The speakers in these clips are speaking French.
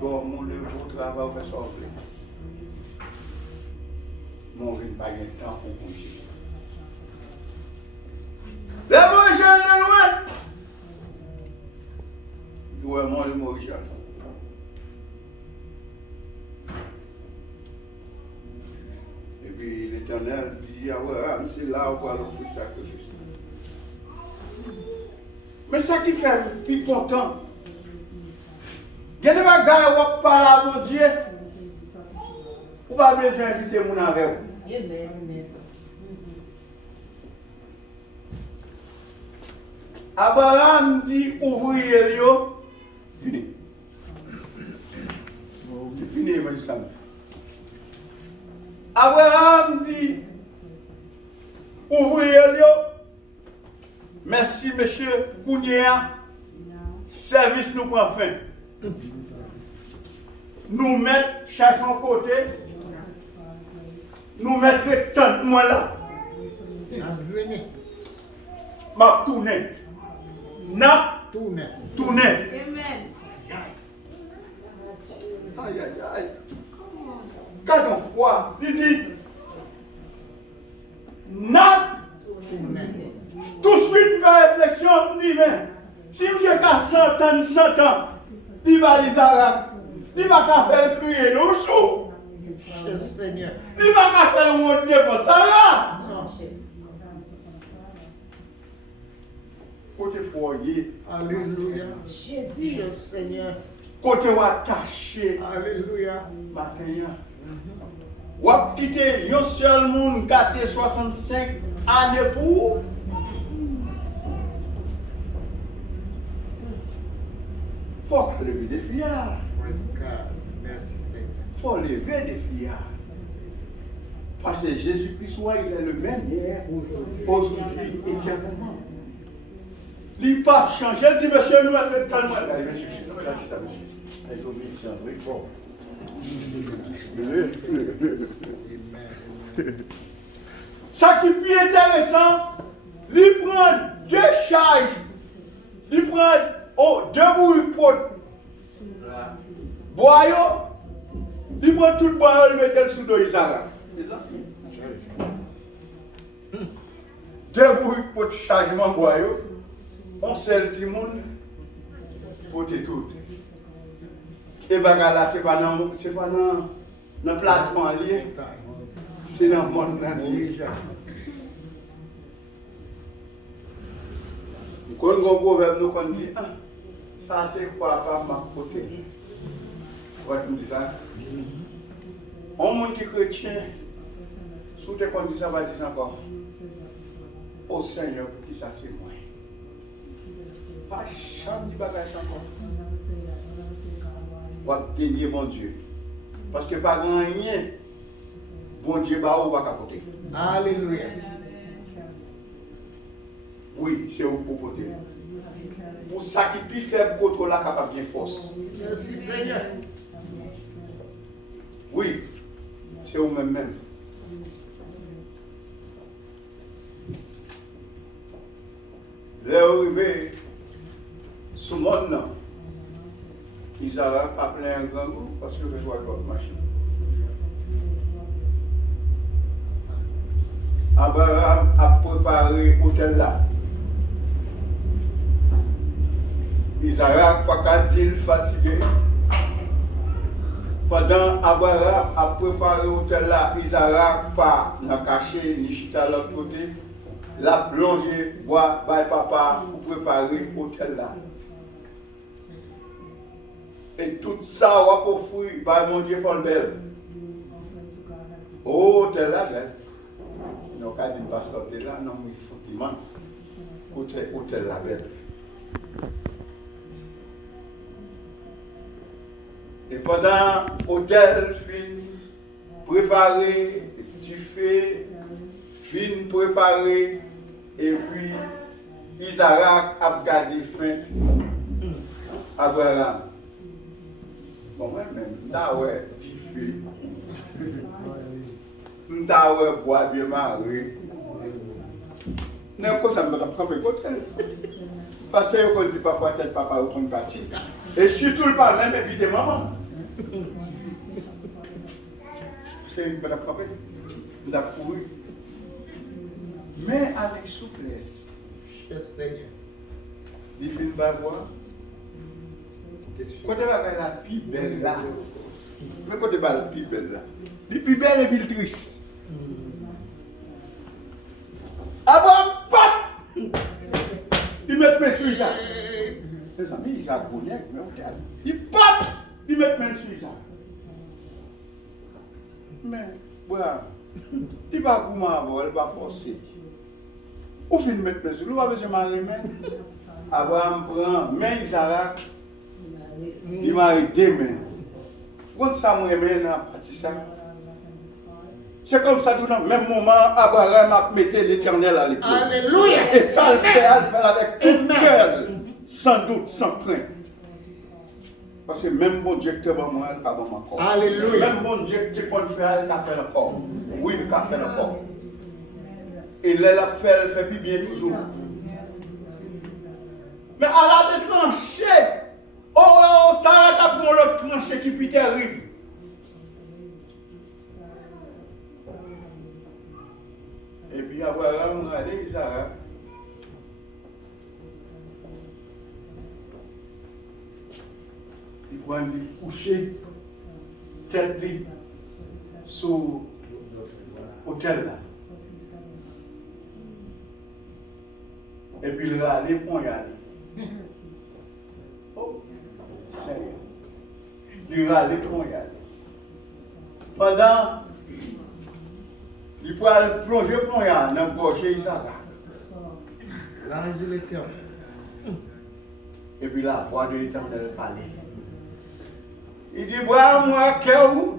dormons le beau travail, fait ça. Mon vin pas de temps pour continuer. La bonne chose de loin. Doit mon le mauvais. Et puis l'Éternel dit Abraham, c'est là où on va l'offrir sacrifice. Mais ça qui fait plus content. Il y a des bagages où parler à mon Dieu. Ou pas besoin d'inviter mon avec vous. Abraham dit ouvrier yo. Venez. Venez, moi je Abraham dit ouvrier yo. Merci monsieur Kounia. Service nous prend fin. Nous mettre cherchons côté. Nous mettre tant moi là. Ma tourner. N'a tourner. Amen. Aïe aïe aïe. Quand on froid, il dit n'a tourner. Tout de suite par réflexion, lui-même. Si monsieur a 100 ans, il va les arabes. Il va faire crier nos choux. Il va faire le monde pour ça là. Côté foyer. Alléluia. Jésus. Seigneur. Côté ou attaché. Alléluia. Matin. Ou a quitté un seul monde gâté 65 années pour. Faut lever des fiards. Faut lever des fiards. Parce que Jésus-Christ, il est le même hier, aujourd'hui, éternellement. Il n'a pas changé. Il dit, monsieur, nous avons fait tellement. Allez, monsieur, non, là, je t'ai monsieur. Allez, donc, c'est un vrai bon. Ça qui est plus intéressant, il prend 2 charges. Il prend 2 bouilles pour boyau. Il prend tout le boyau, il met le sous l'eau, Isaac. 2 bouilles pour chargement boyau. On sait le monde pour tout. Et là, c'est pas dans le plateau lié, c'est dans le monde lié. Quand on proverbe nous dit, ça c'est quoi pas ma côté. Ouais, tu me dis ça. On monde qui est chrétien, sous tes conditions, va dire encore, au Seigneur, pour qui ça c'est moi. Pas chambre de bagage encore. On va gagner mon Dieu. Parce que pas rien, bon Dieu va ou pas capoter. Alléluia. Oui, c'est au côté. Pour ça qui est plus faible contre la capable bien force. Oui, c'est au même. Là où arrivé, ce monde-là, ils ont appelé un grand groupe parce que je dois avoir une machine. Abraham a préparé l'hôtel là. Isaac, pas qu'à dire fatigué. Pendant Abraham a préparé l'hôtel là, Isaac pas n'a caché ni chita l'autre côté. La plongée, bois, by papa pour préparer l'hôtel là. Et tout ça, on va offrir par mon Dieu folle belle. Oh, t'es là, belle. Non, quand il passe l'hôtel là, non, mais sentiment. Hôtel là, belle. Et pendant l'hôtel fin préparé, tu fais, fin préparé, et puis Isaac a gardé fin Abraham. Bon, moi-même, ouais, tu fais. Ouais, bois bien marré. N'importe quoi, ça me donne un peu parce que quand on dit parfois, tel papa ou ton parti. Et surtout le pas même, évidemment. C'est une bonne frappée. Il a couru. Mais avec souplesse. Il fait une bavoir. Quand tu vas la plus belle là. Mais quand tu vas la plus belle là. La plus belle et plus triste. Abraham, pop! Il met mes sur ça. Les amis, ils ont bonnet, mais au calme. Il pop! Il met mes sur ça. Mais, voilà. Il va comment avoir, il va forcer. Où finit mettre mes sur? Où va besoin de marier? Abraham prend, mais Isaac, il m'a arrêté, mais. Quand ça me remet dans la partie ça. C'est comme ça, tout dans le même moment, Abraham a mis l'Éternel à l'époque. Alléluia. Et ça le fait avec tout cœur, sans doute, sans crainte. Parce que même bon Dieu qui est bon, moi, elle n'a pas bon corps. Alléluia. Même bon Dieu qui est bon, elle a fait le corps. Oui, il a fait le corps. Et elle a fait, elle fait plus bien toujours. Mais elle a des tranchées. Oh, ça a été l'autre tranché qui puis terrible. Et puis Abraham a dit, Isaac. Il prend lui coucher, tête lui, sur l'hôtel là. Et puis il râle pour y aller. Oh, Seigneur. Il râle pour y aller. Pendant, il peut aller plonger pour y aller dans le gaucher Isaac. L'ange de l'Éternel. Et puis la voix de l'Éternel parlait. Il dit, voilà, moi, qu'est-ce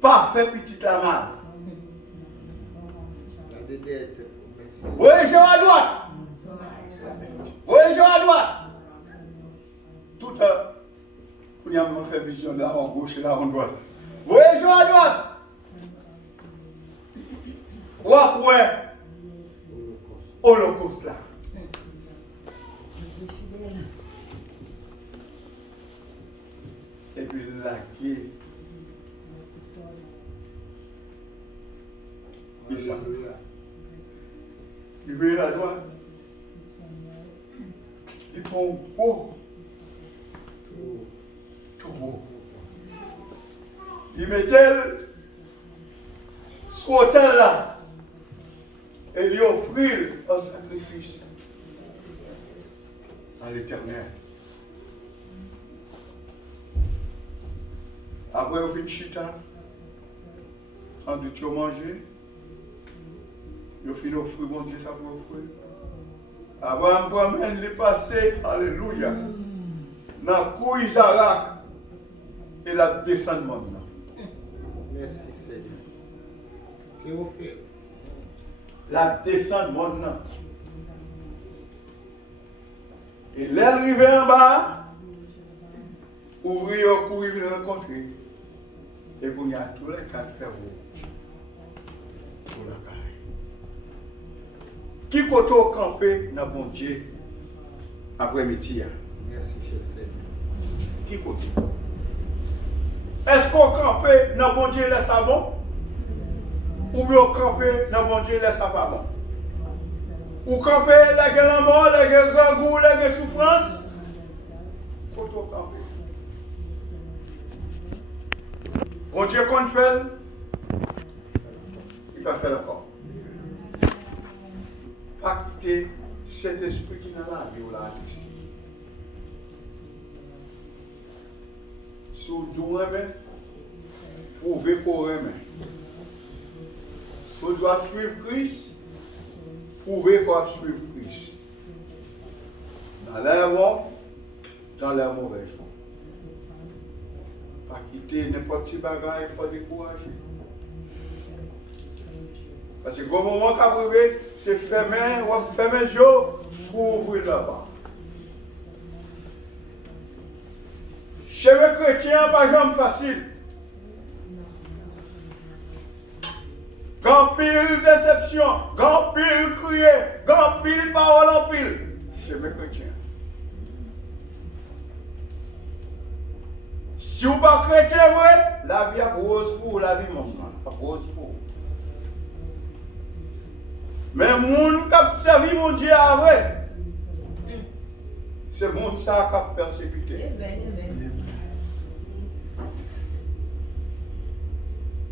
parfait petit la mal. Voyez, je à droite. Voyez, je à droite. Tout à vous avez fait vision là en gauche et là en droite. Voyez, je à droite. Ouais. Holocauste là. Et puis là, qui est Isa. Il veut à droite. Il prend un pot. Tout beau. Il mettait sur l'autel là. Et il offrit un sacrifice à l'Éternel. Après, au fin de chita, quand tu as mangé, il a fini d'offrir, bon Dieu, ça pour offrir. Abraham promène les passés, alléluia, dans la cour Isaac, et la descend maintenant. Merci Seigneur. Théophile. La descend maintenant. Et l'arrivée en bas, ouvrir au cours, il vient rencontrer. Et vous y a tous les quatre faire pour la carrière. Qui côté au campé dans bon Dieu après-midi? Merci Seigneur. Qui côté? Est-ce qu'on campé dans bon Dieu laisse ça bon? Ou bien au campé dans bon Dieu laisse ça pas bon? Ou campé la gueule en mort, la gueule grand goût, la gueule souffrance? Côté au campé. Bon Dieu qu'on fait, il va faire encore. Pas quitter cet esprit qui n'a pas vie ou la liste. Si vous remet, prouvez qu'on remet. Si vous doit suivre Christ, prouvez qu'on suivre Christ. Dans l'air bon, dans l'air mauvais jour. Pas quitter n'importe quel bagage, il faut décourager. Parce que au moment qu'à arriver, c'est fermé, ou fermé jour pour ouvrir là-bas. Chez les chrétiens, pas jamais facile. Grand pile déception, grand pile crier, grand pile parole en pile. Chez les chrétiens. Si vous pas chrétien, ouais, la vie est rose pour vous, la vie monde, rose pour vous. Mais les gens qui ont servi mon Dieu après, c'est le monde ça qui a persécuté.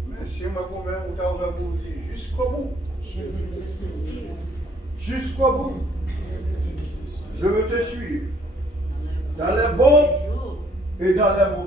Mais si moi vous-même vous avez pour vous dire jusqu'au bout, jusqu'au bout, je veux te suivre dans les bons et dans les mauvais.